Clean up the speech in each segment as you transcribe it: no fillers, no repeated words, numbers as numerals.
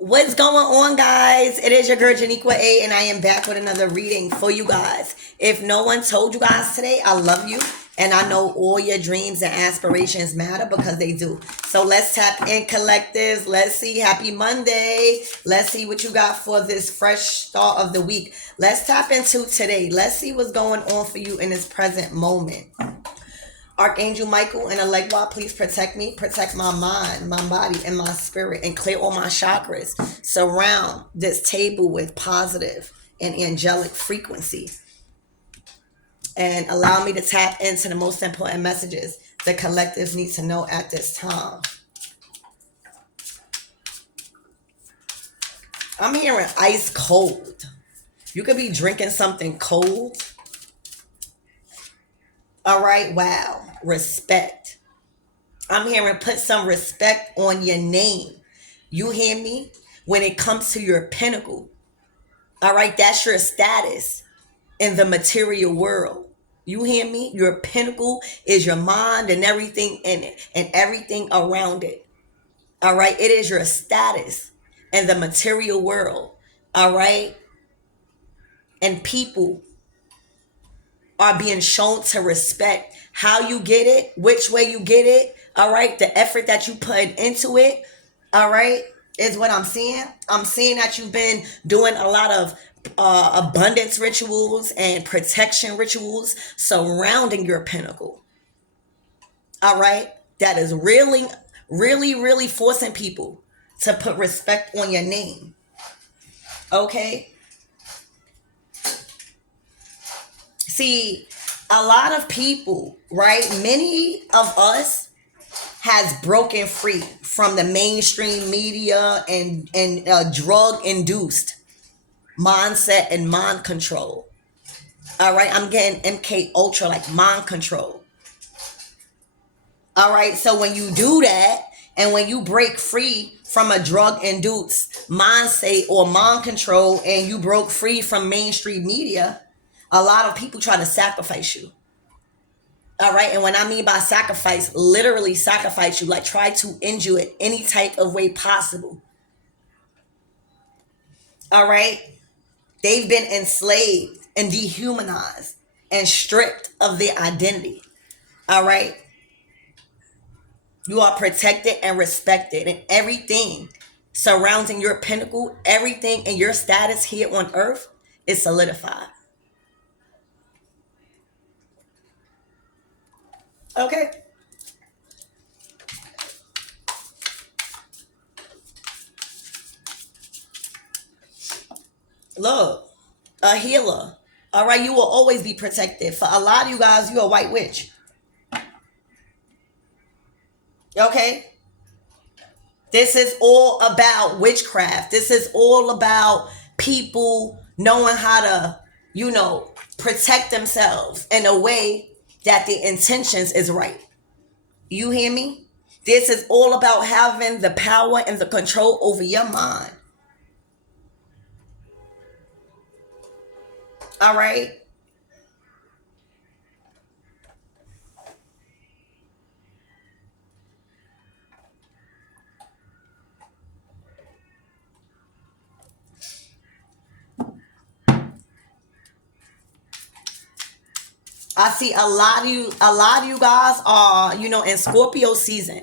What's going on, guys? It is your girl Janiqua A, and I am back with another reading for you guys. If no one told you guys today, I love you, and I know all your dreams and aspirations matter because they do. So let's tap in, collectives. Let's see. Happy Monday. Let's see what you got for this fresh start of the week. Let's tap into today. Let's see what's going on for you in this present moment. Archangel Michael and Elegwa, please protect me, protect my mind, my body, and my spirit, and clear all my chakras. Surround this table with positive and angelic frequency, and allow me to tap into the most important messages the collectives need to know at this time. I'm hearing ice cold. You could be drinking something cold. All right, wow. Respect. I'm hearing put some respect on your name. You hear me? When it comes to your pinnacle. All right, that's your status in the material world. You hear me? Your pinnacle is your mind and everything in it and everything around it. All right, it is your status in the material world. All right, and people are being shown to respect how you get it, which way you get it, all right, the effort that you put into it, all right, is what I'm seeing. I'm seeing that you've been doing a lot of abundance rituals and protection rituals surrounding your pinnacle, all right, that is really forcing people to put respect on your name, okay? See, a lot of people, right? Many of us has broken free from the mainstream media and drug induced mindset and mind control. All right, I'm getting MK Ultra, like mind control. All right, so when you do that and when you break free from a drug induced mindset or mind control and you broke free from mainstream media, a lot of people try to sacrifice you. All right. And when I mean by sacrifice, literally sacrifice you, like try to end you in any type of way possible. All right. They've been enslaved and dehumanized and stripped of their identity. All right. You are protected and respected, and everything surrounding your pinnacle, everything in your status here on earth is solidified. Okay. Look, a healer. All right, you will always be protected. For a lot of you guys, you're a white witch. Okay? This is all about witchcraft. This is all about people knowing how to, protect themselves in a way that the intentions is right. You hear me? This is all about having the power and the control over your mind. All right? I see a lot of you guys are, in Scorpio season.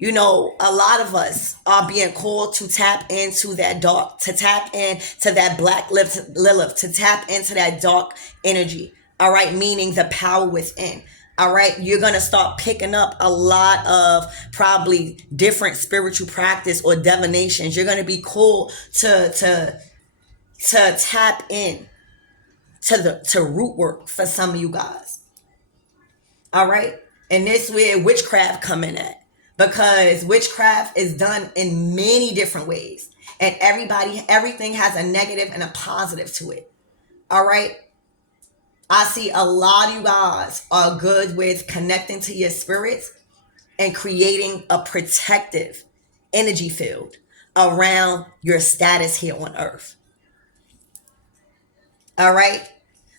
A lot of us are being called to tap into that dark, to tap into that black Lilith, to tap into that dark energy. All right, meaning the power within. All right, you're gonna start picking up a lot of probably different spiritual practice or divinations. You're gonna be called to tap in to root work for some of you guys. All right, and this where witchcraft come in at, because witchcraft is done in many different ways, and everything has a negative and a positive to it. All right, I see a lot of you guys are good with connecting to your spirits and creating a protective energy field around your status here on earth. All right,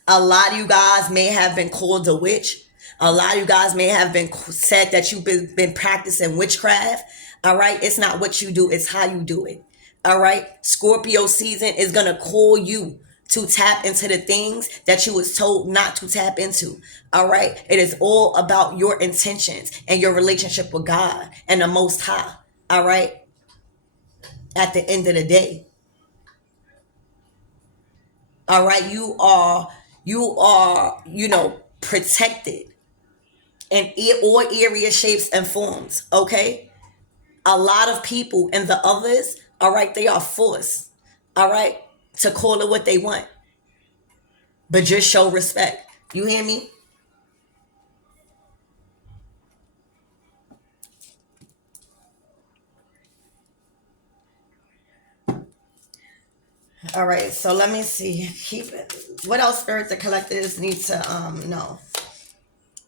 a lot of you guys may have been called a witch. A lot of you guys may have been said that you've been practicing witchcraft. All right. It's not what you do, it's how you do it. All right. Scorpio season is going to call you to tap into the things that you was told not to tap into. All right. It is all about your intentions and your relationship with God and the Most High. All right. At the end of the day. All right. You are, protected in all areas, shapes, and forms. Okay. A lot of people and the others, all right, they are forced, all right, to call it what they want. But just show respect. You hear me? All right, so let me see. Keep it. What else spirits and collectives need to know?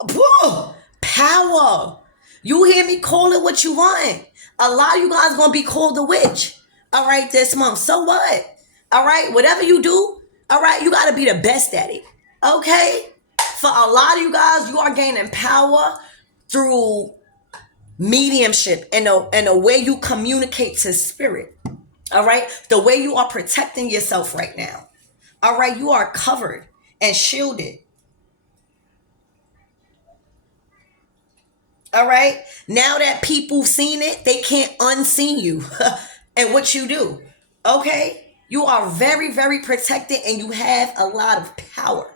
Whoa, power. You hear me? Call it what you want. A lot of you guys gonna be called a witch. All right, this month. So what? All right, whatever you do, all right, you gotta be the best at it. Okay? For a lot of you guys, you are gaining power through mediumship and the way you communicate to spirit. All right, the way you are protecting yourself right now. All right, you are covered and shielded. All right, now that people seen it, they can't unseen you and what you do. Okay, you are very, very protected and you have a lot of power.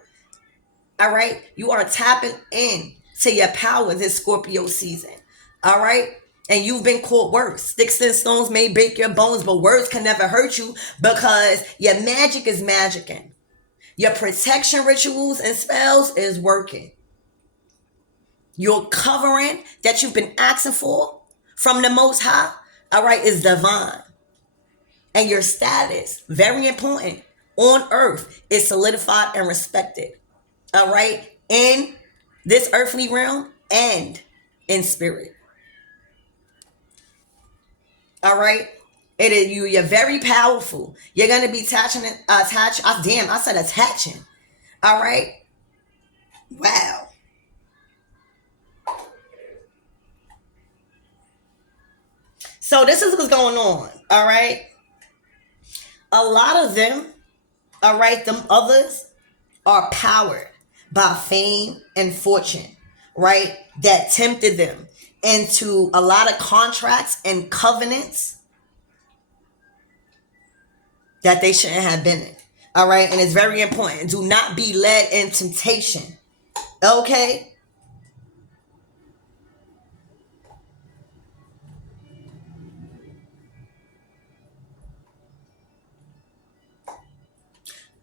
All right, you are tapping in to your power this Scorpio season. All right, and you've been called worse. Sticks and stones may break your bones, but words can never hurt you because your magic is magicking. Your protection rituals and spells is working. Your covering that you've been asking for from the Most High, all right, is divine. And your status, very important, on earth is solidified and respected. All right, in this earthly realm and in spirit. All right, it is you. You're very powerful. You're gonna be damn, I said attaching. All right. Wow. So this is what's going on. All right. A lot of them. All right. Them others are powered by fame and fortune. Right. That tempted them into a lot of contracts and covenants that they shouldn't have been in. All right. And it's very important. Do not be led in temptation. Okay.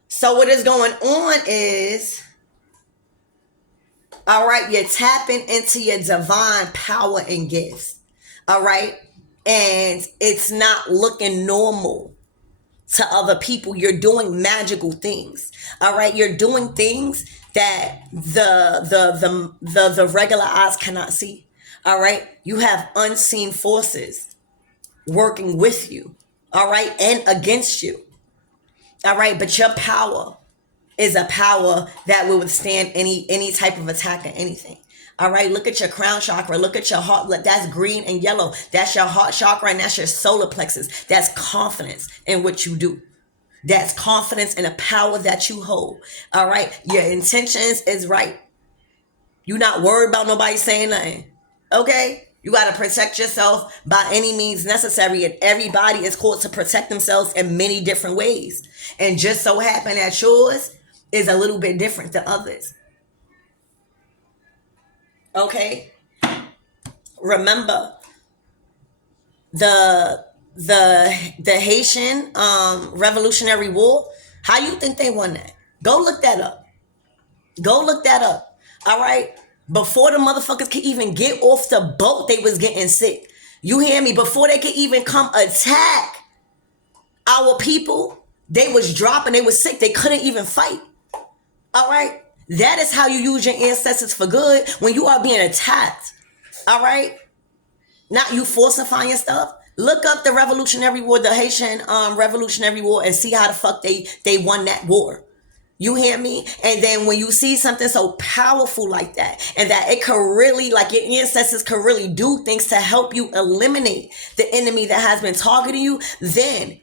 So what is going on is, all right, you're tapping into your divine power and gifts. All right. And it's not looking normal to other people. You're doing magical things. All right. You're doing things that the regular eyes cannot see. All right. You have unseen forces working with you. All right. And against you. All right. But your power is a power that will withstand any type of attack or anything. All right, look at your crown chakra. Look at your heart. Look, that's green and yellow. That's your heart chakra and that's your solar plexus. That's confidence in what you do. That's confidence in the power that you hold. All right, your intentions is right. You're not worried about nobody saying nothing. Okay, you got to protect yourself by any means necessary, and everybody is called to protect themselves in many different ways. And just so happen that yours is a little bit different than others. Okay. Remember the Haitian Revolutionary War. How you think they won that? Go look that up. Go look that up. All right. Before the motherfuckers could even get off the boat, they was getting sick. You hear me? Before they could even come attack our people, they was dropping. They was sick. They couldn't even fight. All right. That is how you use your ancestors for good when you are being attacked. All right. Not you falsifying stuff. Look up the Revolutionary War, the Haitian Revolutionary War, and see how the fuck they won that war. You hear me? And then when you see something so powerful like that, and that it could really, like your ancestors could really do things to help you eliminate the enemy that has been targeting you, then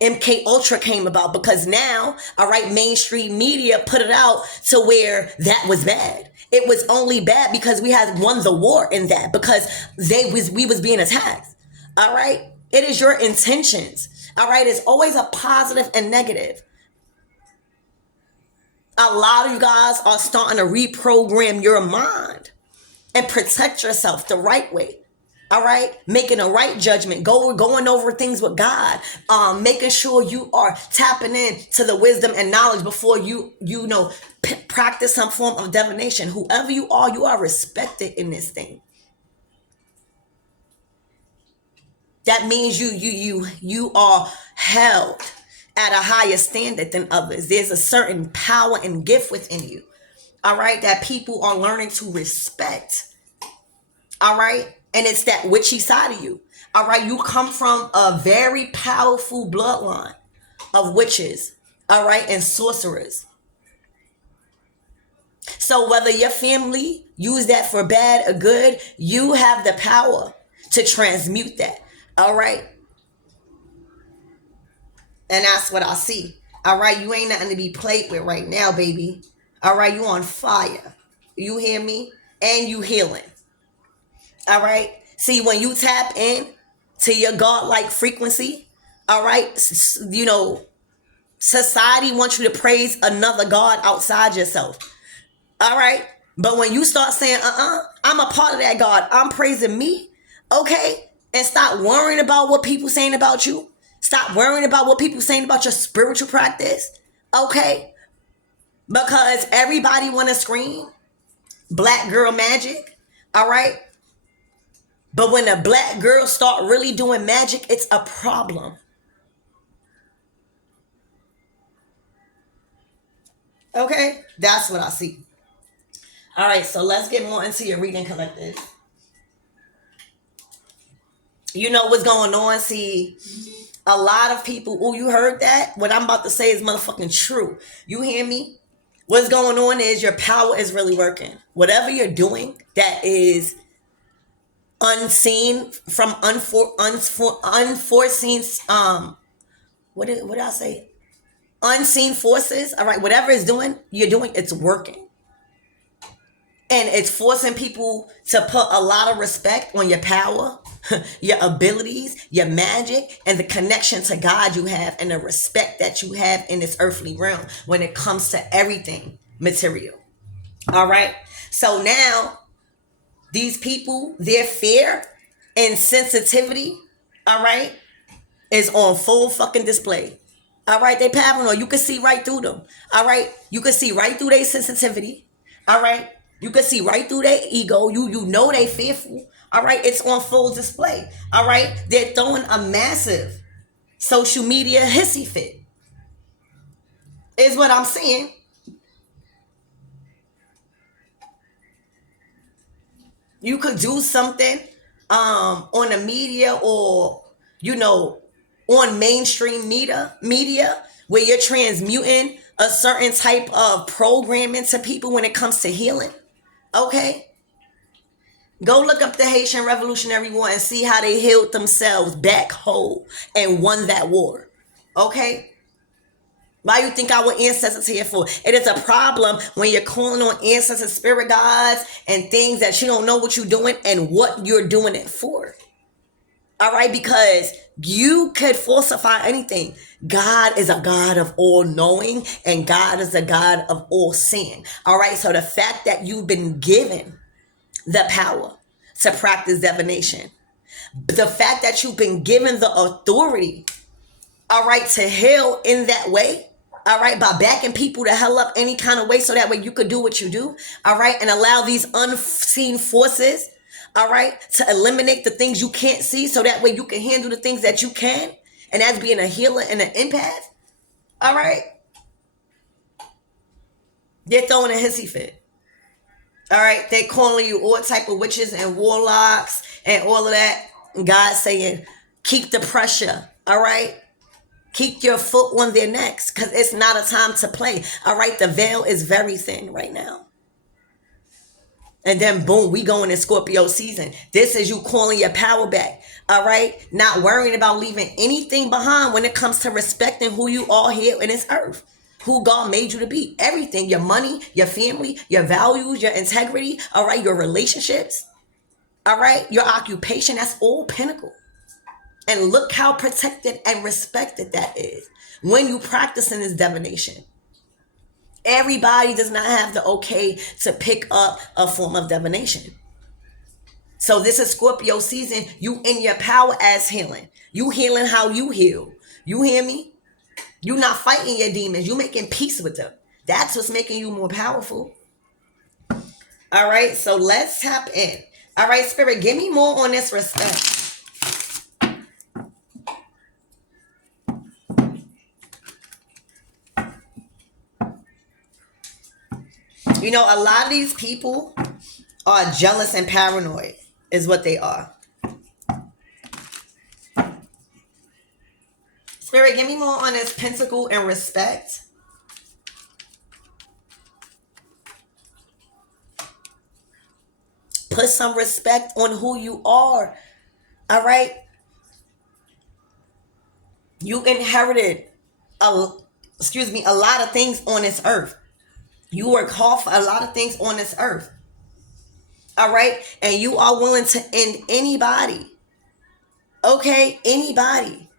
MK Ultra came about, because now, all right, mainstream media put it out to where that was bad. It was only bad because we had won the war in that, because we was being attacked. All right, it is your intentions. All right, it's always a positive and negative. A lot of you guys are starting to reprogram your mind and protect yourself the right way. All right, making a right judgment, going over things with God, making sure you are tapping in to the wisdom and knowledge before you practice some form of divination. Whoever you are respected in this thing. That means you are held at a higher standard than others. There's a certain power and gift within you. All right, that people are learning to respect. All right, and it's that witchy side of you. All right, you come from a very powerful bloodline of witches. All right, and sorcerers. So whether your family use that for bad or good, you have the power to transmute that. All right, and that's what I see. All right, you ain't nothing to be played with right now, baby. All right, you on fire. You hear me? And you healing. All right. See, when you tap in to your godlike frequency, all right, society wants you to praise another god outside yourself. All right. But when you start saying, I'm a part of that God, I'm praising me, okay, and stop worrying about what people saying about you. Stop worrying about what people saying about your spiritual practice, okay? Because everybody want to scream black girl magic, all right? But when a black girl start really doing magic, it's a problem. Okay? That's what I see. All right, so let's get more into your reading, collective. You know what's going on? See, a lot of people, oh, you heard that? What I'm about to say is motherfucking true. You hear me? What's going on is your power is really working. Whatever you're doing that is unseen from unforeseen what did I say? Unseen forces. All right, whatever you're doing, it's working. And it's forcing people to put a lot of respect on your power, your abilities, your magic, and the connection to God you have, and the respect that you have in this earthly realm when it comes to everything material. All right. So now these people, their fear and sensitivity, all right, is on full fucking display. All right, they paranoid. You can see right through them. All right, you can see right through their sensitivity. All right, you can see right through their ego. You know they fearful. All right, it's on full display. All right, they're throwing a massive social media hissy fit. Is what I'm saying. You could do something on the media, or on mainstream media where you're transmuting a certain type of programming to people when it comes to healing. Okay, go look up the Haitian Revolutionary War and see how they healed themselves back whole and won that war. Okay, why you think our ancestors here for? It is a problem when you're calling on ancestors, spirit guides, and things that you don't know what you're doing and what you're doing it for. All right, because you could falsify anything. God is a God of all knowing, and God is a God of all seeing. All right, so the fact that you've been given the power to practice divination, the fact that you've been given the authority, all right, to heal in that way, all right, by backing people to hell up any kind of way so that way you could do what you do, all right, and allow these unseen forces, all right, to eliminate the things you can't see so that way you can handle the things that you can, and that's being a healer and an empath, all right, they're throwing a hissy fit. All right, they calling you all type of witches and warlocks and all of that. God saying, keep the pressure, all right? Keep your foot on their necks because it's not a time to play. All right, the veil is very thin right now. And then boom, we going in Scorpio season. This is you calling your power back. All right, not worrying about leaving anything behind when it comes to respecting who you are here in this earth, who God made you to be. Everything, your money, your family, your values, your integrity, all right, your relationships, all right, your occupation, that's all pinnacle. And look how protected and respected that is when you practicing this divination. Everybody does not have the okay to pick up a form of divination. So this is Scorpio season. You in your power as healing. You healing how you heal. You hear me? You not fighting your demons. You making peace with them. That's what's making you more powerful. All right, so let's tap in. All right, Spirit, give me more on this respect. You know, a lot of these people are jealous and paranoid is what they are. Spirit, give me more on this pentacle and respect. Put some respect on who you are. All right? You inherited a lot of things on this earth. You work hard for a lot of things on this earth. All right? And you are willing to end anybody. Okay? Anybody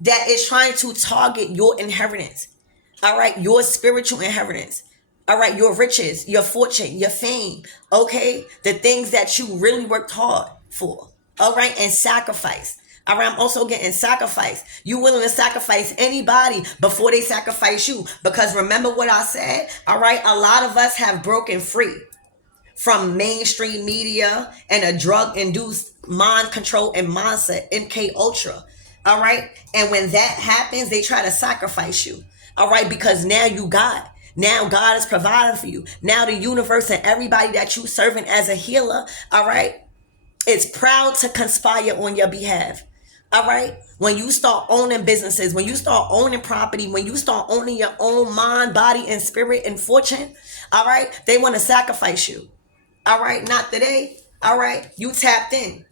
that is trying to target your inheritance. All right? Your spiritual inheritance. All right? Your riches, your fortune, your fame. Okay? The things that you really worked hard for. All right? And sacrifice. All right, I'm also getting sacrifice. You willing to sacrifice anybody before they sacrifice you. Because remember what I said? All right, a lot of us have broken free from mainstream media and a drug-induced mind control and mindset, MK Ultra. All right, and when that happens, they try to sacrifice you. All right, because now you got. Now God is providing for you. Now the universe and everybody that you serving as a healer, all right, is proud to conspire on your behalf. All right. When you start owning businesses, when you start owning property, when you start owning your own mind, body, and spirit and fortune, all right, they want to sacrifice you. All right. Not today. All right. You tapped in.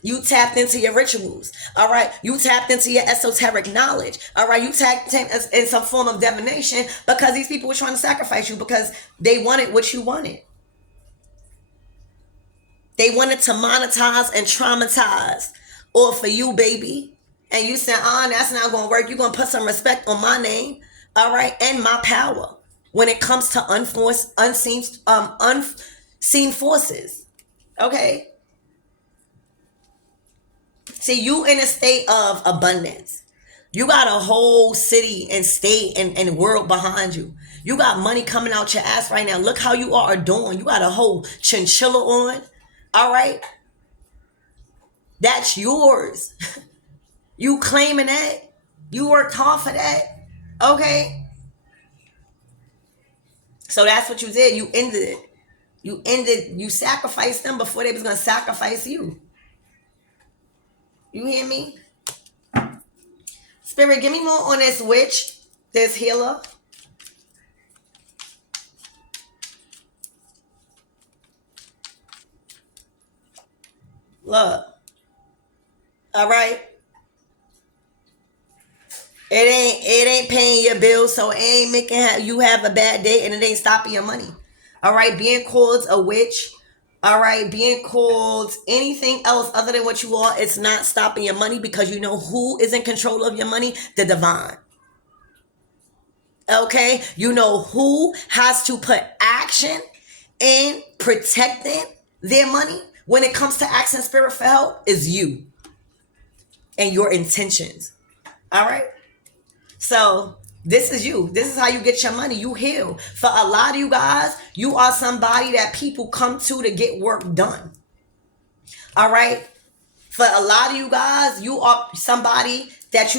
You tapped into your rituals. All right. You tapped into your esoteric knowledge. All right. You tapped in some form of divination because these people were trying to sacrifice you because they wanted what you wanted. They wanted to monetize and traumatize. Or for you, baby. And you said, that's not going to work. You're going to put some respect on my name. All right. And my power. When it comes to unseen forces. Okay. See, you in a state of abundance. You got a whole city and state and world behind you. You got money coming out your ass right now. Look how you are adorned. You got a whole chinchilla on. All right. That's yours. You claiming that. You worked hard for that. Okay. So that's what you did. You ended it. You sacrificed them before they was going to sacrifice you. You hear me? Spirit, give me more on this witch, this healer. Look. All right. It ain't paying your bills, so it ain't making you have a bad day, and it ain't stopping your money. All right, being called a witch, all right, being called anything else other than what you are, it's not stopping your money because you know who is in control of your money? The divine. Okay, you know who has to put action in protecting their money when it comes to asking spirit for help is you and your intentions. All right. So this is you. This is how you get your money. You heal. For a lot of you guys, you are somebody that people come to get work done. All right. For a lot of you guys, you are somebody that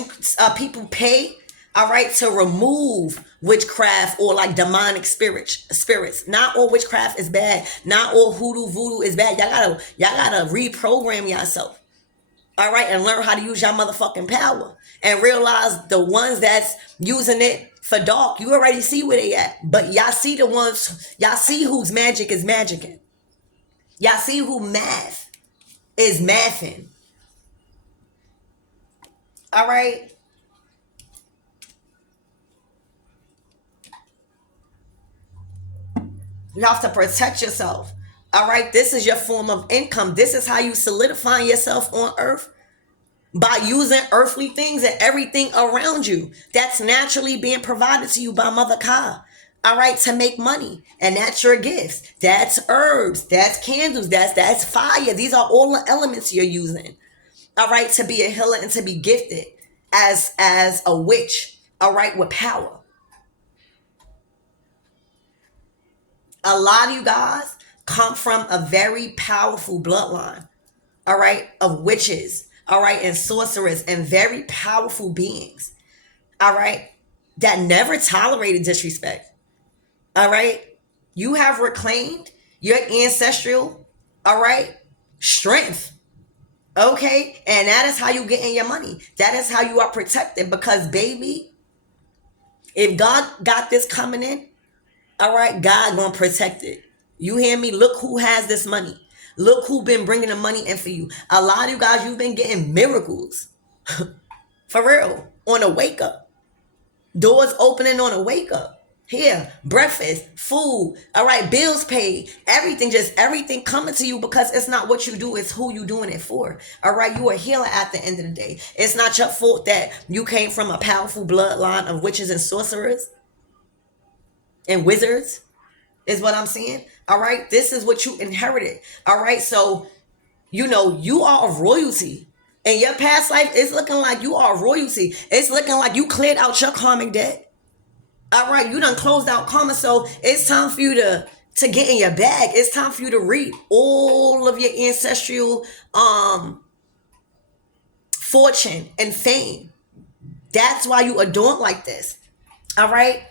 people pay. All right, to remove witchcraft or like demonic spirits. Not all witchcraft is bad. Not all hoodoo voodoo is bad. Y'all gotta reprogram yourself. All right, and learn how to use your motherfucking power and realize the ones that's using it for dark, you already see where they at. But y'all see the ones, y'all see whose magic is magicking. Y'all see who math is mathing. All right. You have to protect yourself. All right. This is your form of income. This is how you solidify yourself on earth, by using earthly things and everything around you that's naturally being provided to you by Mother Ka. All right, to make money. And that's your gifts. That's herbs. That's candles. That's fire. These are all the elements you're using. All right, to be a healer and to be gifted as a witch. All right, with power. A lot of you guys come from a very powerful bloodline. All right, of witches. All right, and sorcerers and very powerful beings. All right, that never tolerated disrespect. All right, you have reclaimed your ancestral, all right, strength. Okay, and that is how you get in your money. That is how you are protected, because baby, if God got this coming in, all right, God gonna protect it. You hear me? Look who has this money. Look who been bringing the money in for you. A lot of you guys, you've been getting miracles. For real. On a wake up. Doors opening on a wake up. Here, breakfast, food, all right, bills paid, everything, just everything coming to you, because it's not what you do, it's who you doing it for. All right, you are a healer at the end of the day. It's not your fault that you came from a powerful bloodline of witches and sorcerers and wizards, is what I'm saying. All right, this is what you inherited. All right, so you know you are a royalty. In your past life, it's looking like you are royalty. It's looking like you cleared out your karmic debt. All right, you done closed out karma, so it's time for you to get in your bag. It's time for you to reap all of your ancestral fortune and fame. That's why you are doing like this. All right,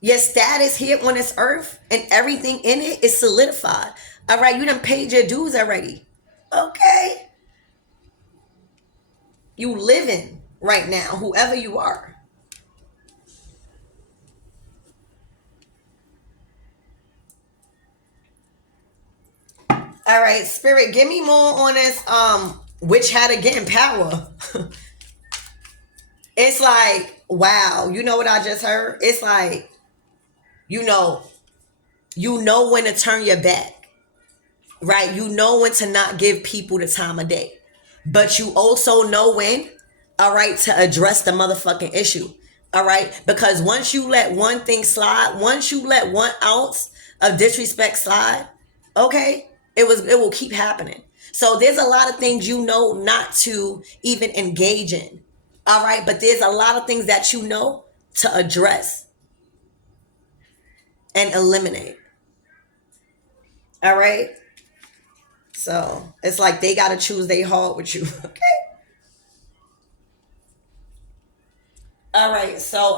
your status here on this earth and everything in it is solidified. All right, you done paid your dues already. Okay, you living right now, whoever you are. All right, Spirit, give me more on this witch hat again power. It's like, wow, you know what I just heard? It's like, you know, you know when to turn your back, right? You know when to not give people the time of day. But you also know when, all right, to address the motherfucking issue. All right? Because once you let one thing slide, once you let 1 ounce of disrespect slide, okay, it will keep happening. So there's a lot of things you know not to even engage in. All right, but there's a lot of things that you know to address and eliminate. All right? So it's like they got to choose their heart with you. Okay? All right. So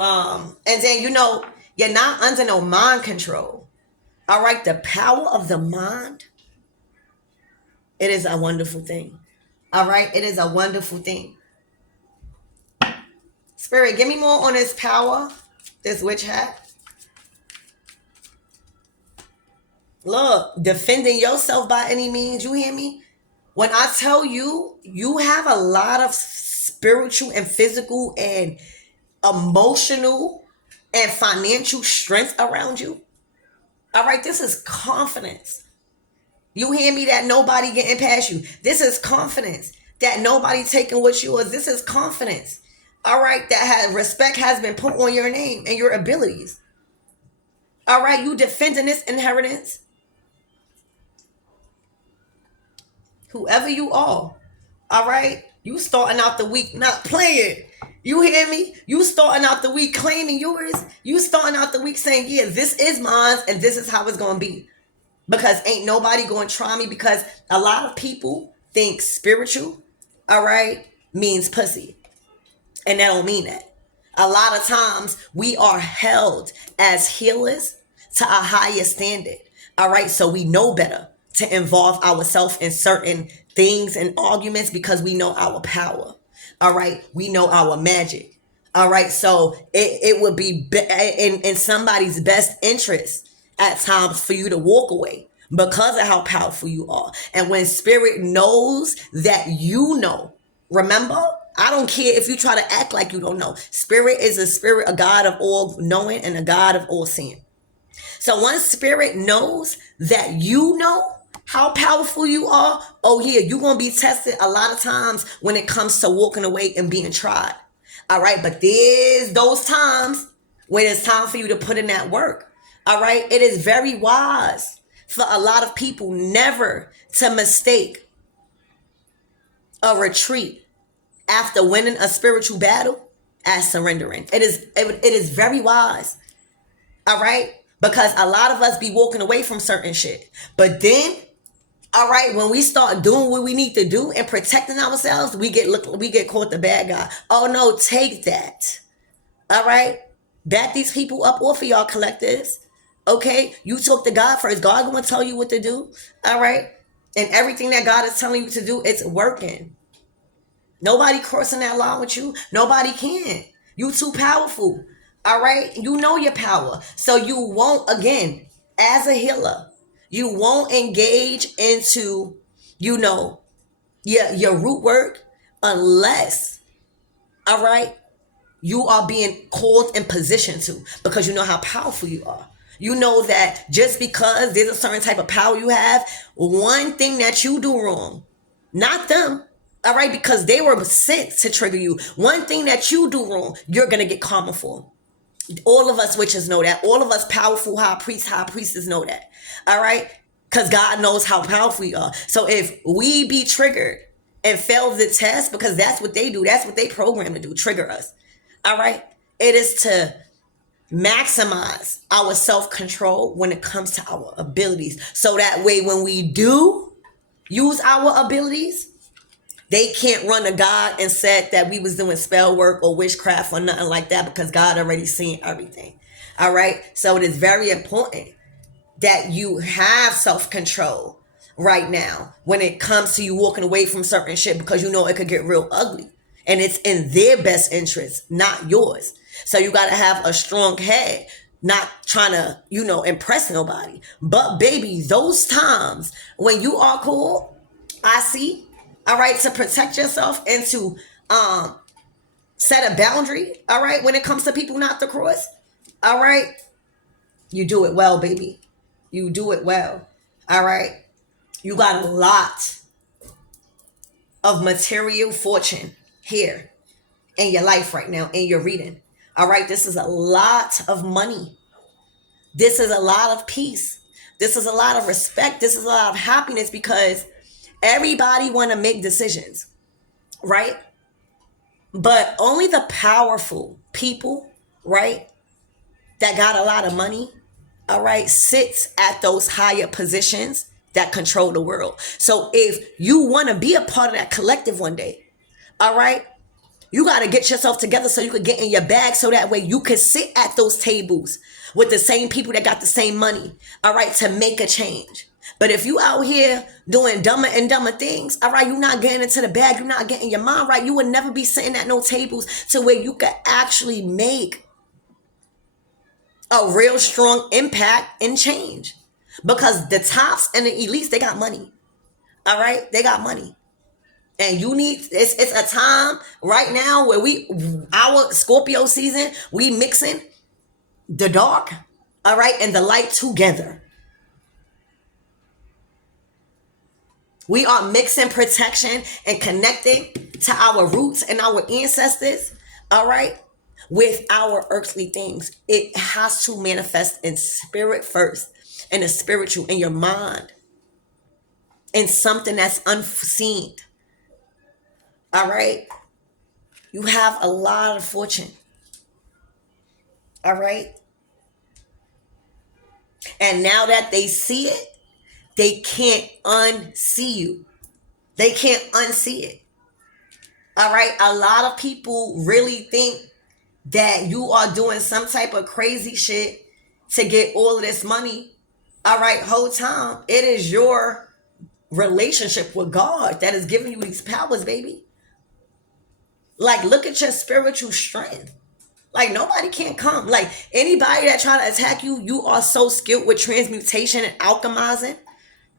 and then you know, you're not under no mind control. All right, the power of the mind, it is a wonderful thing. All right, it is a wonderful thing. Spirit, give me more on this power, this witch hat. Look, defending yourself by any means, you hear me? When I tell you, you have a lot of spiritual and physical and emotional and financial strength around you. All right, this is confidence. You hear me? That nobody getting past you. This is confidence. That nobody taking what's yours. This is confidence. All right, that has respect has been put on your name and your abilities. All right, you defending this inheritance. Whoever you are. All right, you starting out the week not playing. You hear me? You starting out the week claiming yours. You starting out the week saying, yeah, this is mine and this is how it's going to be. Because ain't nobody going to try me, because a lot of people think spiritual, all right, means pussy. And that don't mean that. A lot of times we are held as healers to a higher standard. All right, so we know better to involve ourselves in certain things and arguments because we know our power. All right. We know our magic. All right. So it would be in somebody's best interest at times for you to walk away because of how powerful you are. And when spirit knows that you know, remember, I don't care if you try to act like you don't know. Spirit is a spirit, a God of all knowing and a God of all seeing. So once spirit knows that you know how powerful you are, oh yeah, you're going to be tested a lot of times when it comes to walking away and being tried. All right. But there's those times when it's time for you to put in that work. All right. It is very wise for a lot of people never to mistake a retreat after winning a spiritual battle as surrendering. It is very wise. All right. Because a lot of us be walking away from certain shit. But then, all right, when we start doing what we need to do and protecting ourselves, we get caught the bad guy. Oh no, take that. All right. Back these people up off of y'all collectives. Okay. You talk to God first. God gonna tell you what to do. All right. And everything that God is telling you to do, it's working. Nobody crossing that line with you. Nobody can. You too powerful. All right. You know your power. So you won't, again, as a healer, you won't engage into, your root work unless, all right, you are being called and positioned to, because you know how powerful you are. You know that just because there's a certain type of power you have, one thing that you do wrong, not them, all right, because they were sent to trigger you. One thing that you do wrong, you're going to get karma for. All of us witches know that. All of us powerful high priests, high priestess know that. All right? Because God knows how powerful we are. So if we be triggered and fail the test, because that's what they do. That's what they program to do, trigger us. All right? It is to maximize our self-control when it comes to our abilities. So that way when we do use our abilities, they can't run to God and said that we was doing spell work or witchcraft or nothing like that, because God already seen everything. All right. So it is very important that you have self-control right now when it comes to you walking away from certain shit, because you know it could get real ugly and it's in their best interest, not yours. So you got to have a strong head, not trying to, impress nobody. But baby, those times when you are cool, I see, all right, to protect yourself and to set a boundary, all right, when it comes to people not to cross, all right, you do it well, baby. You do it well, all right. You got a lot of material fortune here in your life right now, in your reading, all right. This is a lot of money. This is a lot of peace. This is a lot of respect. This is a lot of happiness, because everybody want to make decisions, right? But only the powerful people, right, that got a lot of money, all right, sits at those higher positions that control the world. So if you want to be a part of that collective one day, all right, you got to get yourself together so you can get in your bag, so that way you can sit at those tables with the same people that got the same money, all right, to make a change. But if you out here doing dumber and dumber things, all right, you're not getting into the bag, you're not getting your mind right, you would never be sitting at no tables to where you could actually make a real strong impact and change. Because the tops and the elites, they got money. All right, they got money. And you need, it's a time right now where our Scorpio season, we mixing the dark, all right, and the light together. We are mixing protection and connecting to our roots and our ancestors, all right, with our earthly things. It has to manifest in spirit first, in the spiritual, in your mind, in something that's unseen. All right. You have a lot of fortune. All right. And now that they see it, they can't unsee you. They can't unsee it. All right. A lot of people really think that you are doing some type of crazy shit to get all of this money. All right. Whole time, it is your relationship with God that is giving you these powers, baby. Like, look at your spiritual strength. Like, nobody can come. Like, anybody that try to attack you, you are so skilled with transmutation and alchemizing,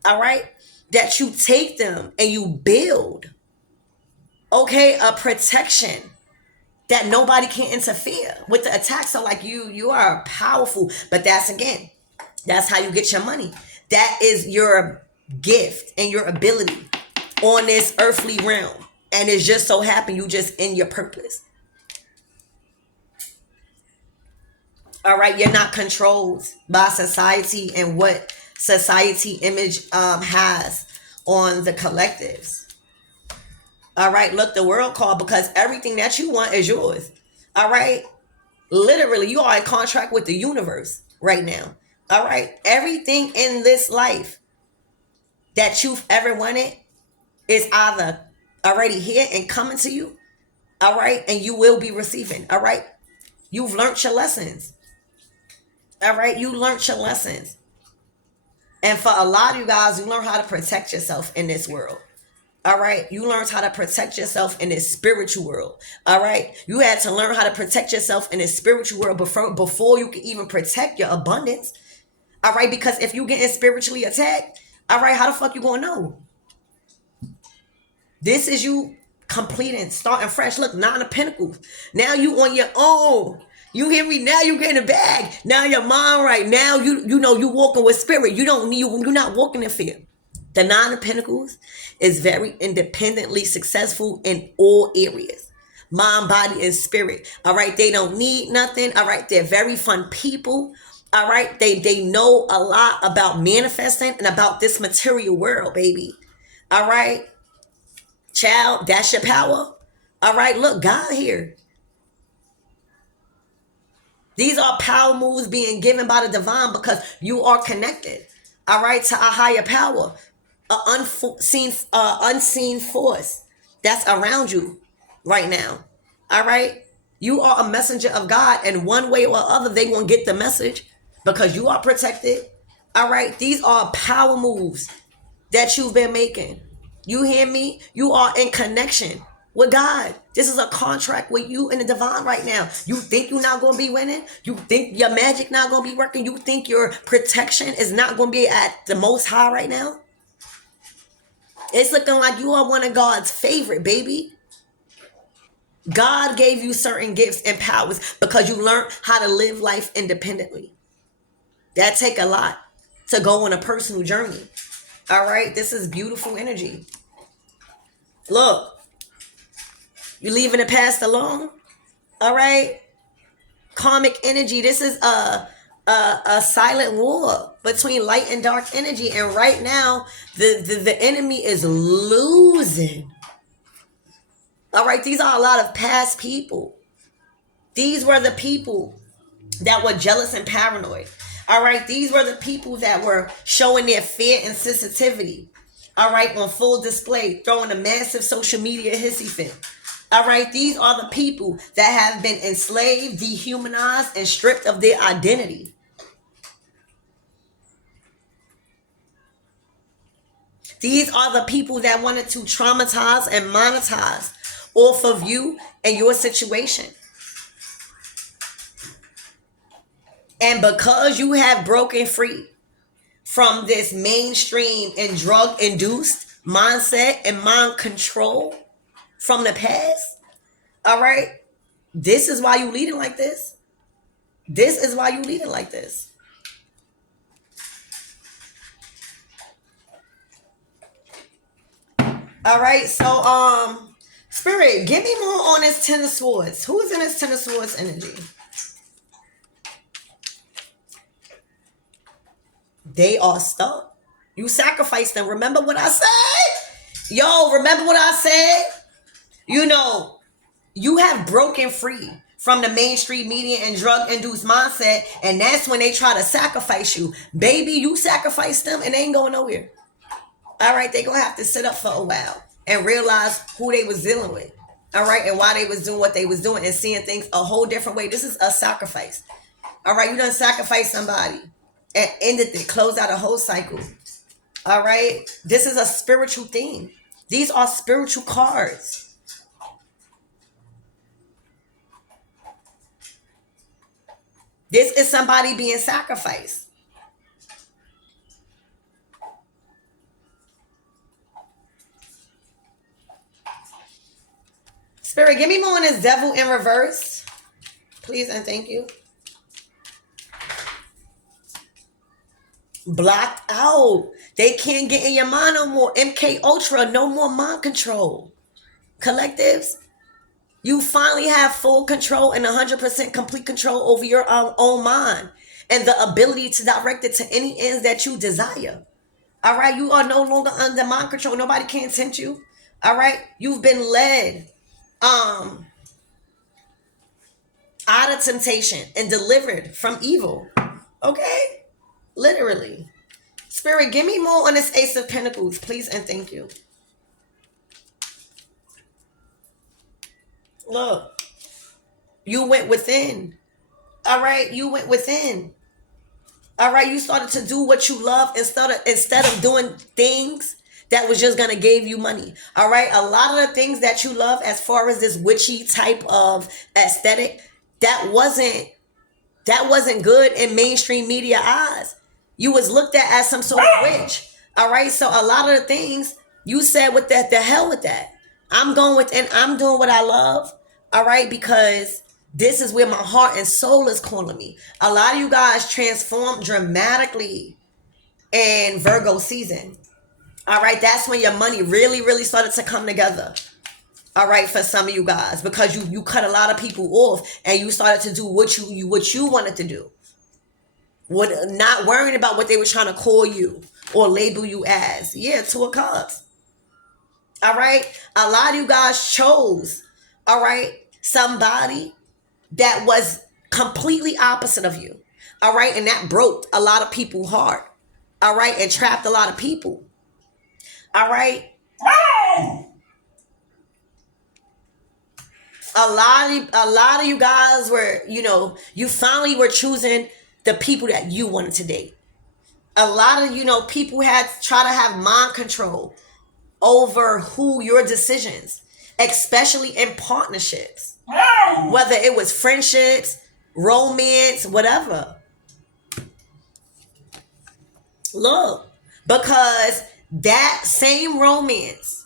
all right, that you take them and you build, okay, a protection that nobody can interfere with the attack. So, like, you are powerful. But that's how you get your money. That is your gift and your ability on this earthly realm. And it's just so happen you just in your purpose. All right, you're not controlled by society and what society image has on the collectives. All right, look, the world called because everything that you want is yours. All right, literally, you are in contract with the universe right now. All right, everything in this life that you've ever wanted is either already here and coming to you. All right, and you will be receiving. All right, you've learned your lessons. All right, you learned your lessons. And for a lot of you guys, you learn how to protect yourself in this world. All right, you learned how to protect yourself in this spiritual world. All right, you had to learn how to protect yourself in this spiritual world before you could even protect your abundance. All right, because if you getting spiritually attacked, all right, how the fuck you gonna know? This is you completing, starting fresh. Look, 9 of Pentacles. Now you on your own. You hear me? Now you getting a bag. Now your mind right now. You know you walking with spirit. You're not walking in fear. The 9 of Pentacles is very independently successful in all areas. Mind, body, and spirit. All right. They don't need nothing. All right. They're very fun people. All right. They know a lot about manifesting and about this material world, baby. All right. Child, that's your power. All right. Look, God here. These are power moves being given by the divine because you are connected, all right, to a higher power, an unseen force that's around you right now, all right? You are a messenger of God, and one way or other, they won't get the message because you are protected, all right? These are power moves that you've been making. You hear me? You are in connection with God. This is a contract with you and the divine right now. You think you're not going to be winning? You think your magic not going to be working? You think your protection is not going to be at the most high right now? It's looking like you are one of God's favorite, baby. God gave you certain gifts and powers because you learned how to live life independently. That take a lot to go on a personal journey. All right, this is beautiful energy. Look, you leaving the past alone. All right, karmic energy. This is a silent war between light and dark energy, and right now the enemy is losing. All right, these are a lot of past people. These were the people that were jealous and paranoid. All right, these were the people that were showing their fear and sensitivity. All right, on full display, throwing a massive social media hissy fit. All right, these are the people that have been enslaved, dehumanized, and stripped of their identity. These are the people that wanted to traumatize and monetize off of you and your situation. And because you have broken free from this mainstream and drug-induced mindset and mind control from the past, all right, this is why you leading like this. This is why you leading like this. All right, so Spirit, give me more on this Ten of Swords. Who is in this Ten of Swords energy? They are stuck. You sacrificed them. Remember what I said? Yo, remember what I said? You know, you have broken free from the mainstream media and drug-induced mindset, and that's when they try to sacrifice you. Baby, you sacrifice them and they ain't going nowhere. All right, they gonna have to sit up for a while and realize who they was dealing with. All right, and why they was doing what they was doing and seeing things a whole different way. This is a sacrifice. All right, you done sacrifice somebody and ended it, closed out a whole cycle. All right. This is a spiritual thing. These are spiritual cards. This is somebody being sacrificed. Spirit, give me more on this devil in reverse. Please and thank you. Blocked out. They can't get in your mind no more. MK Ultra, no more mind control. Collectives, you finally have full control and 100% complete control over your own mind and the ability to direct it to any ends that you desire. All right, you are no longer under mind control. Nobody can tempt you. All right, you've been led out of temptation and delivered from evil. Okay, literally. Spirit, give me more on this Ace of Pentacles, please and thank you. Look, you went within. All right, you went within. All right, you started to do what you love instead of doing things that was just gonna give you money. All right, a lot of the things that you love, as far as this witchy type of aesthetic, that wasn't good in mainstream media eyes. You was looked at as some sort of witch. All right, so a lot of the things you said with that, the hell with that. I'm going within. I'm doing what I love. All right, because this is where my heart and soul is calling me. A lot of you guys transformed dramatically in Virgo season. All right, that's when your money really, really started to come together. All right, for some of you guys, because you cut a lot of people off and you started to do what you wanted to do. What, not worrying about what they were trying to call you or label you as. Yeah, Two of Cups. All right, a lot of you guys chose, all right, somebody that was completely opposite of you. All right, and that broke a lot of people's heart. All right, and trapped a lot of people. All right. A lot of you guys were, you finally were choosing the people that you wanted to date. A lot of, people had try to have mind control over who your decisions, especially in partnerships, whether it was friendships, romance, whatever. Look, because that same romance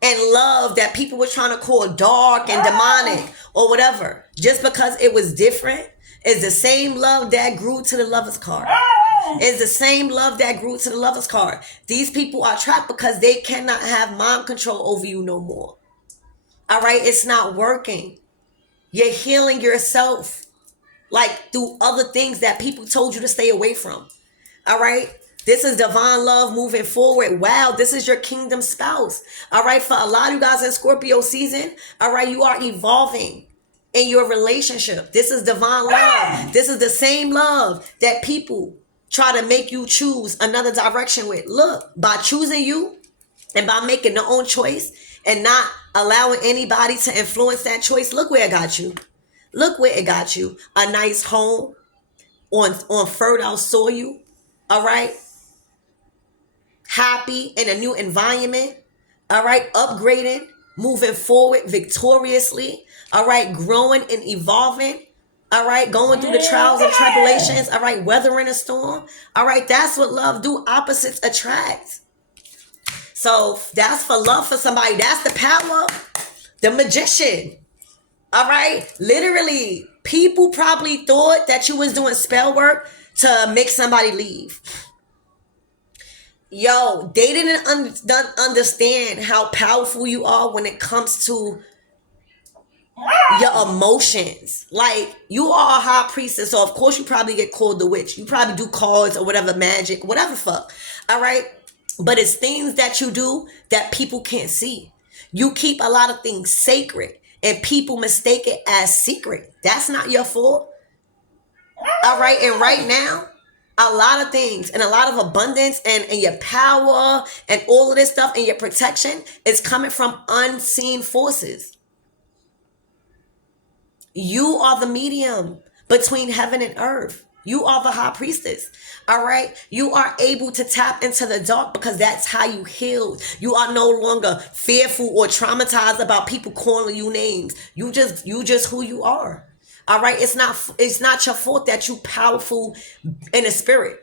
and love that people were trying to call dark and demonic or whatever, just because it was different, is the same love that grew to the Lover's card. Is the same love that grew to the Lover's card. These people are trapped because they cannot have mind control over you no more. All right, it's not working. You're healing yourself, like through other things that people told you to stay away from. All right. This is divine love moving forward. Wow, this is your kingdom spouse. All right, for a lot of you guys in Scorpio season, all right, you are evolving in your relationship. This is divine love. This is the same love that people try to make you choose another direction with. Look, by choosing you and by making their own choice and not allowing anybody to influence that choice, look where it got you. Look where it got you. A nice home on fertile soil. All right. Happy in a new environment. All right. Upgrading, moving forward victoriously. All right. Growing and evolving. All right. Going through the trials and tribulations. All right. Weathering a storm. All right. That's what love do. Opposites attract. So that's for love for somebody. That's the power. The Magician. All right. Literally, people probably thought that you was doing spell work to make somebody leave. Yo, they didn't understand how powerful you are when it comes to your emotions. Like, you are a high priestess, so of course you probably get called the witch. You probably do cards or whatever, magic, whatever fuck. All right? But it's things that you do that people can't see. You keep a lot of things sacred and people mistake it as secret. That's not your fault. All right? And right now, a lot of things and a lot of abundance and your power and all of this stuff and your protection is coming from unseen forces. You are the medium between heaven and earth. You are the high priestess. All right. You are able to tap into the dark because that's how you heal. You are no longer fearful or traumatized about people calling you names. You just who you are. All right. It's not your fault that you powerful in the spirit.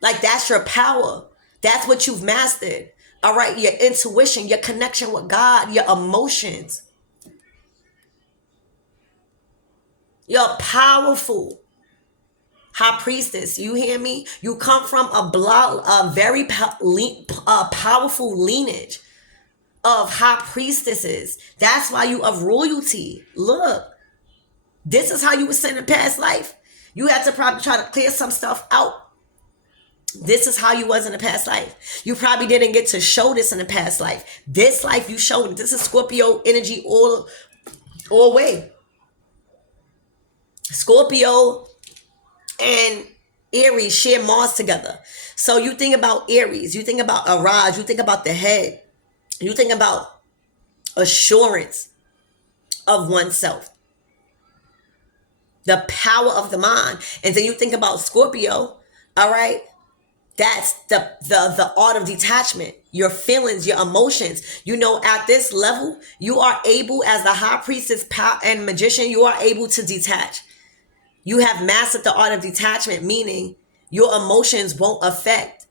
Like that's your power. That's what you've mastered. All right. Your intuition, your connection with God, your emotions. You're powerful. High priestess, you hear me? You come from a very powerful lineage of high priestesses. That's why you of royalty. Look, this is how you were sent in past life. You had to probably try to clear some stuff out. This is how you was in the past life. You probably didn't get to show this in the past life. This life you showed it. This is Scorpio energy all way. Scorpio and Aries share Mars together. So you think about Aries, you think about Aries, you think about the head, you think about assurance of oneself, the power of the mind. And then you think about Scorpio, all right? That's the art of detachment, your feelings, your emotions. You know, at this level, you are able, as the high priestess and magician, you are able to detach. You have mastered the art of detachment, meaning your emotions won't affect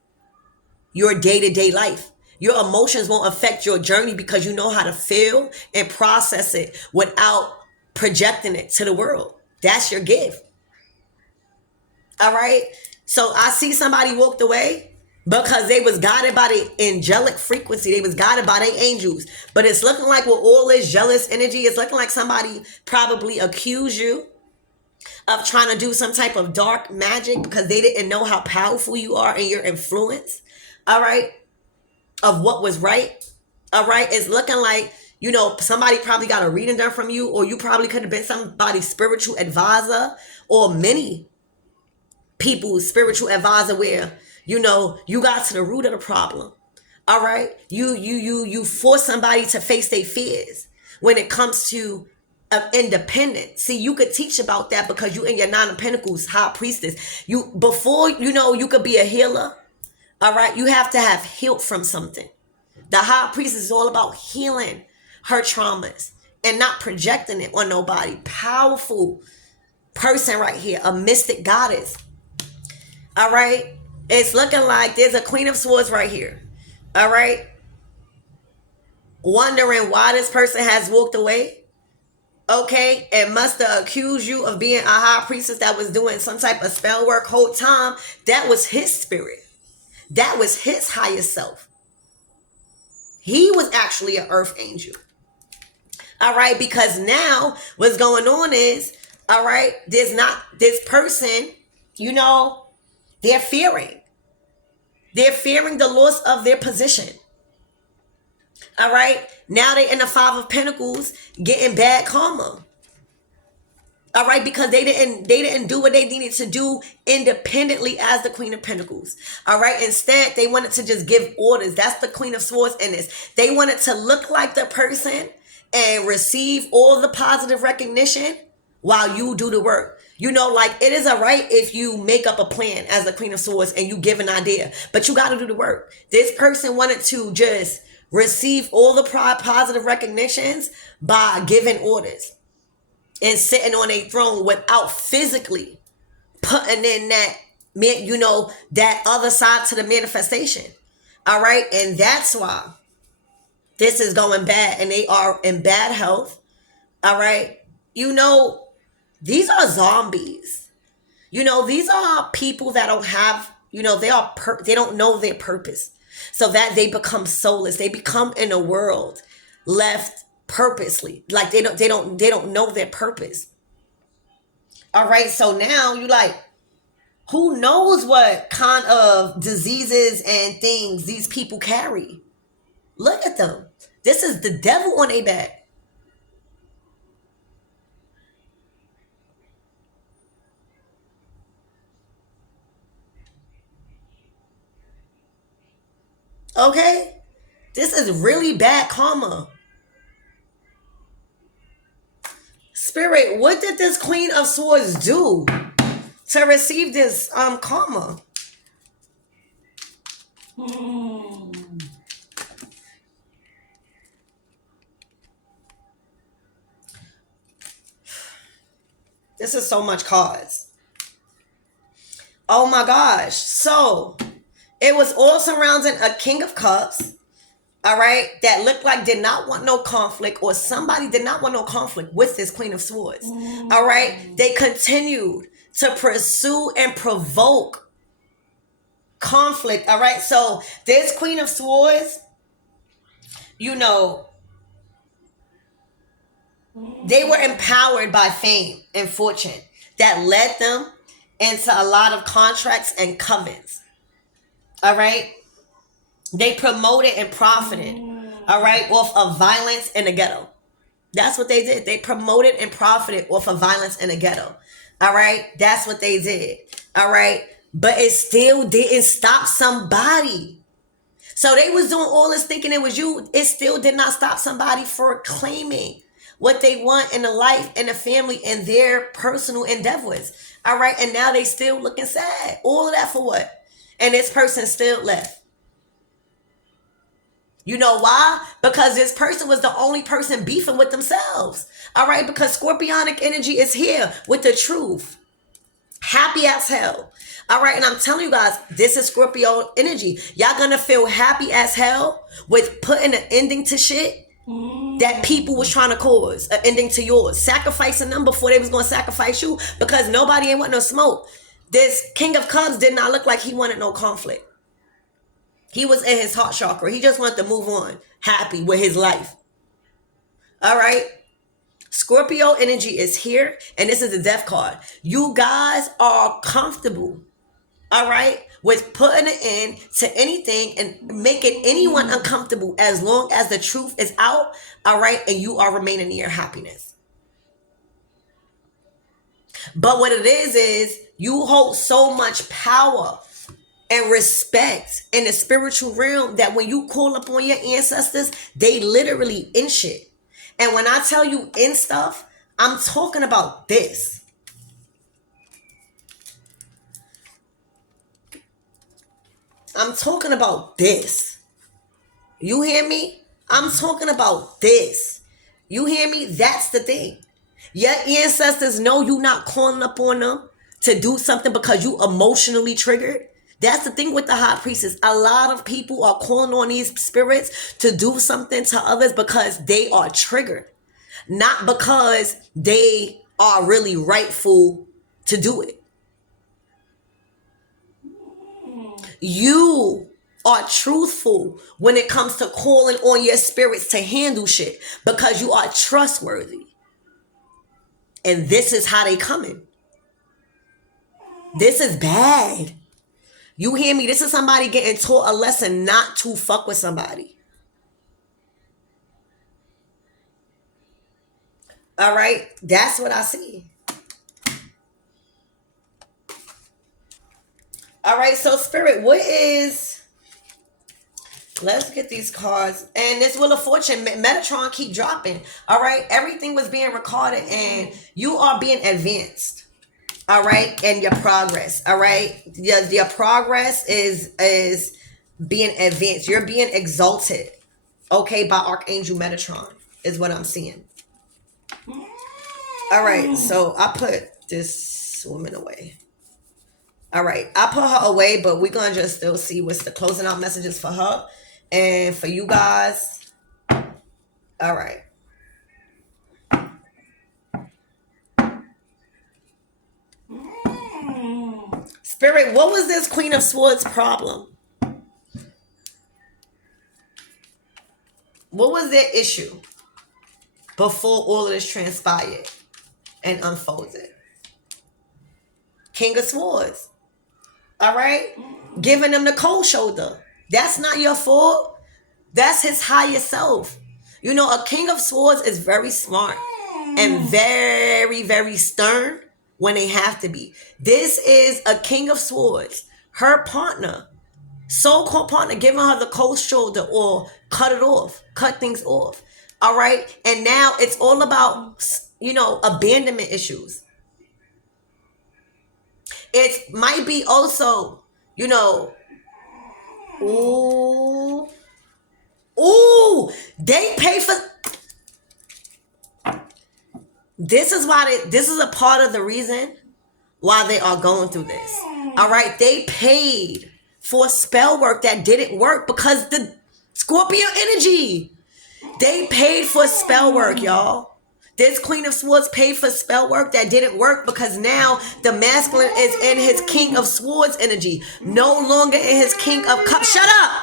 your day-to-day life. Your emotions won't affect your journey because you know how to feel and process it without projecting it to the world. That's your gift. All right. So I see somebody walked away because they was guided by the angelic frequency. They was guided by their angels. But it's looking like with all this jealous energy, it's looking like somebody probably accused you of trying to do some type of dark magic because they didn't know how powerful you are and your influence. All right. Of what was right. All right. It's looking like, you know, somebody probably got a reading done from you, or you probably could have been somebody's spiritual advisor, or many people's spiritual advisor, where, you know, you got to the root of the problem. All right. You force somebody to face their fears when it comes to independence. See, you could teach about that because you in your nine of pentacles, high priestess. You, before, you know, you could be a healer. All right. You have to have healed from something. The high priestess is all about healing her traumas and not projecting it on nobody. Powerful person right here, a mystic goddess. All right. It's looking like there's a queen of swords right here. All right. Wondering why this person has walked away. Okay. And must have accused you of being a high priestess that was doing some type of spell work whole time. That was his spirit. That was his higher self. He was actually an earth angel. All right. Because now what's going on is, all right, there's not this person, you know, they're fearing. They're fearing the loss of their position. All right. Now they're in the Five of Pentacles getting bad karma. All right, because they didn't do what they needed to do independently as the Queen of Pentacles. All right. Instead, they wanted to just give orders. That's the Queen of Swords in this. They wanted to look like the person and receive all the positive recognition while you do the work. You know, like, it is all right if you make up a plan as the Queen of Swords and you give an idea, but you got to do the work. This person wanted to just receive all the positive recognitions by giving orders and sitting on a throne without physically putting in that, you know, that other side to the manifestation. All right. And that's why this is going bad and they are in bad health. All right. You know, these are zombies. You know, these are people that don't have, you know, they don't know their purpose. So that they become soulless. They become in a world left purposely. Like they don't know their purpose. All right. So now you like, who knows what kind of diseases and things these people carry? Look at them. This is the devil on their back. Okay? This is really bad karma. Spirit, what did this Queen of Swords do? to receive this karma. This is so much cards. Oh my gosh. So it was all surrounding a King of Cups. All right, that looked like did not want no conflict, or somebody did not want no conflict with this Queen of Swords. All right, they continued to pursue and provoke conflict. All right, so this Queen of Swords, you know, they were empowered by fame and fortune that led them into a lot of contracts and covens. All right, they promoted and profited. All right, off of violence in the ghetto. That's what they did. They promoted and profited off of violence in the ghetto. All right. That's what they did. All right. But it still didn't stop somebody. So they was doing all this thinking it was you. It still did not stop somebody for claiming what they want in the life and the family and their personal endeavors. All right. And now they still looking sad. All of that for what? And this person still left. You know why? Because this person was the only person beefing with themselves. All right? Because scorpionic energy is here with the truth. Happy as hell. All right? And I'm telling you guys, this is Scorpio energy. Y'all gonna feel happy as hell with putting an ending to shit that people was trying to cause. An ending to yours. Sacrificing them before they was gonna sacrifice you because nobody ain't want no smoke. This King of Cups did not look like he wanted no conflict. He was in his heart chakra. He just wanted to move on, happy with his life. All right. Scorpio energy is here, and this is the death card. You guys are comfortable, all right, with putting an end to anything and making anyone uncomfortable as long as the truth is out, all right, and you are remaining in your happiness. But what it is you hold so much power and respect in the spiritual realm that when you call upon your ancestors, they literally in shit. And when I tell you in stuff, I'm talking about this. I'm talking about this. You hear me? I'm talking about this. You hear me? That's the thing. Your ancestors know you not calling up on them to do something because you emotionally triggered. That's the thing with the high priestess. A lot of people are calling on these spirits to do something to others because they are triggered, not because they are really rightful to do it. You are truthful when it comes to calling on your spirits to handle shit because you are trustworthy. And this is how they coming. This is bad. You hear me? This is somebody getting taught a lesson not to fuck with somebody. All right? That's what I see. All right, so Spirit, what is... Let's get these cards. And this Wheel of Fortune, Metatron keep dropping. All right? Everything was being recorded and you are being advanced. All right? And your progress. All right? Your progress is being advanced. You're being exalted. Okay? By Archangel Metatron is what I'm seeing. All right. So I put this woman away. All right. I put her away, but we're going to just still see what's the closing out messages for her and for you guys. All right. Spirit, what was this Queen of Swords problem? What was their issue before all of this transpired and unfolded? King of Swords. All right? Giving them the cold shoulder. That's not your fault. That's his higher self. You know, a King of Swords is very smart and very, very stern when they have to be. This is a King of Swords. Her partner, so-called partner, giving her the cold shoulder or cut it off, cut things off. All right? And now it's all about, you know, abandonment issues. It might be also, you know, ooh, ooh, they pay for. This is why this is a part of the reason why they are going through this. All right, they paid for spell work that didn't work because the Scorpio energy. They paid for spell work, y'all. This Queen of Swords paid for spell work that didn't work because now the masculine is in his King of Swords energy, no longer in his King of Cups. Shut up!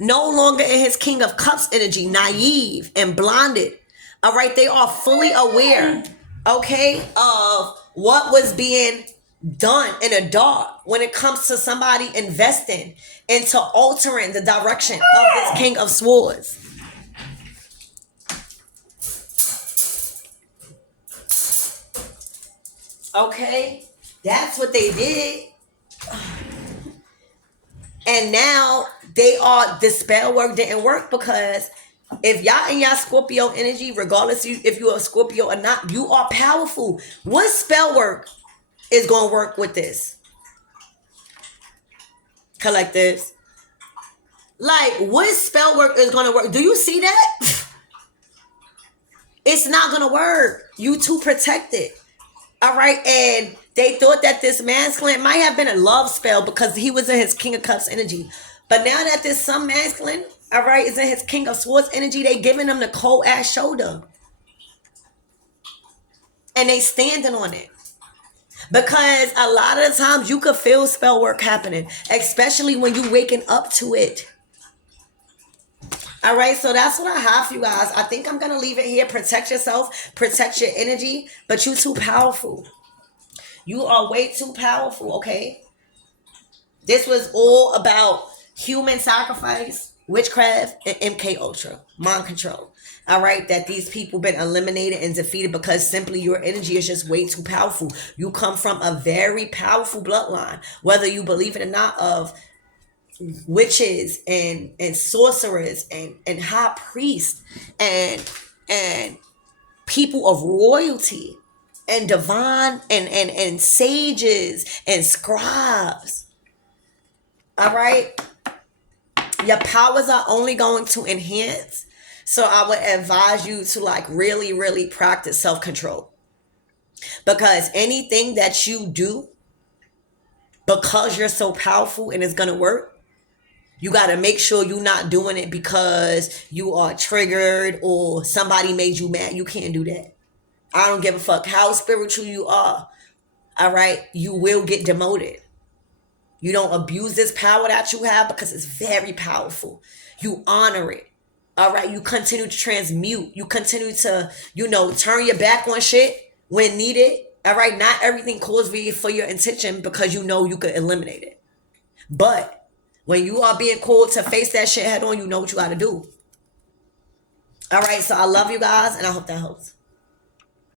No longer in his King of Cups energy, naive and blinded. All right, they are fully aware, okay, of what was being done in the dark when it comes to somebody investing into altering the direction of this King of Swords. Okay, that's what they did. And now the spell work didn't work because if y'all in y'all Scorpio energy, regardless if you're a Scorpio or not, you are powerful. What spell work is going to work with this? Collectives. Like, what spell work is going to work? Do you see that? It's not going to work. You too protected. All right, and they thought that this masculine might have been a love spell because he was in his King of Cups energy. But now that this some masculine, all right, is in his King of Swords energy, they giving him the cold ass shoulder. And they standing on it. Because a lot of the times you could feel spell work happening, especially when you waking up to it. All right, so that's what I have for you guys. I think I'm going to leave it here. Protect yourself, protect your energy, but you too powerful. You are way too powerful, okay? This was all about human sacrifice, witchcraft, and MK Ultra, mind control. All right, that these people been eliminated and defeated because simply your energy is just way too powerful. You come from a very powerful bloodline, whether you believe it or not, of witches and sorcerers and high priests and people of royalty and divine and sages and scribes. All right, your powers are only going to enhance. So I would advise you to like really practice self-control, because anything that you do because you're so powerful and it's gonna work, you got to make sure you're not doing it because you are triggered or somebody made you mad. You can't do that. I don't give a fuck how spiritual you are. All right, you will get demoted. You don't abuse this power that you have because it's very powerful. You honor it. All right, you continue to transmute. You continue to, turn your back on shit when needed. All right, not everything calls for your intention because you know you could eliminate it. But when you are being called to face that shit head on, you know what you got to do. All right, so I love you guys, and I hope that helps.